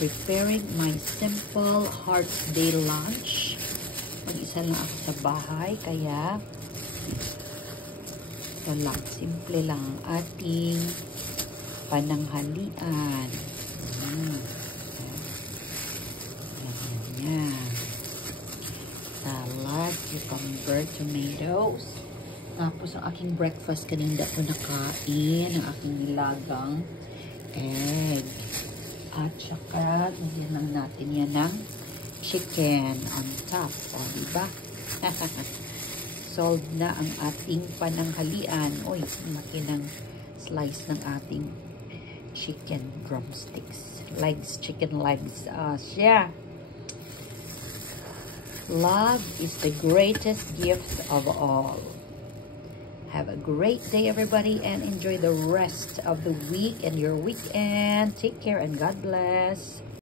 preparing my simple heart day lunch. Mag-isa lang ako sa bahay, kaya ito lang, simple lang ang ating pananghalian. Yan. Salad, cucumber, tomatoes. Tapos ang aking breakfast kanina ko nakain, ang aking nilagang egg. At saka, lagyan lang natin yan ng chicken on top. O, diba? Solved na ang ating pananghalian. Uy, laki ng slice ng ating chicken drumsticks. Legs, chicken legs. Yeah. Love is the greatest gift of all. Have a great day, everybody, and enjoy the rest of the week and your weekend. Take care and God bless.